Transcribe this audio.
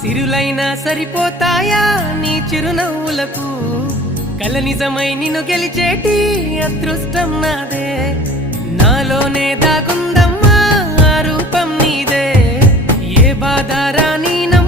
సిరులైనా సరిపోతాయా నీ చిరునవ్వులకు కల నిజమై నిన్ను గెలిచేటి అదృష్టం నాదే నాలోనే దాగుందమ్మా ఆ రూపం నీదే ఏ బాధ రాని